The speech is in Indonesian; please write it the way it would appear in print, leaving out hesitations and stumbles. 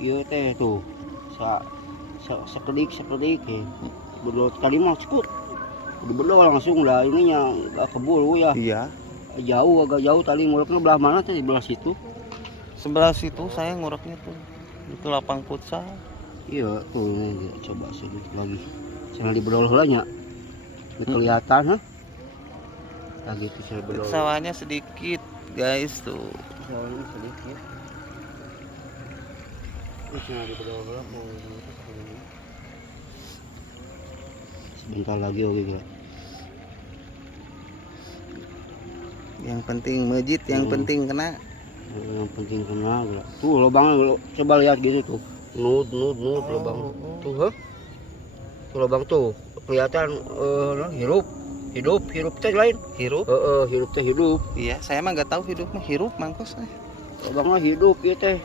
Iya teh tuh. Sekedik ya. Bedol kali mah cukup. Udah bedol langsung lah ininya nggak keburu ya. Iya. Agak jauh tali nguruknya belah mana tadi belah situ. Sebelah situ saya ngureknya tuh. Itu lapang futsal. Iya tuh ini coba sedikit lagi. Jangan dibedol heulanya. Ini kelihatan ha. Lagi itu saya bedol. Sawahnya sedikit, guys tuh. Sawahnya sedikit. Jangan dibedol heula mau sebentar lagi oke gila. Yang penting mejit, yang penting kena. Yang penting kena gila. Tuh lubangnya coba lihat gitu tuh. Nut lubang. Tuh ha. Tuh lubang tuh kelihatan hidup teh lain. Hirup? Hirup teh hidup. Iya, saya mah nggak tahu hidup mah hirup mangkos. Lubangnya hidup ya teh.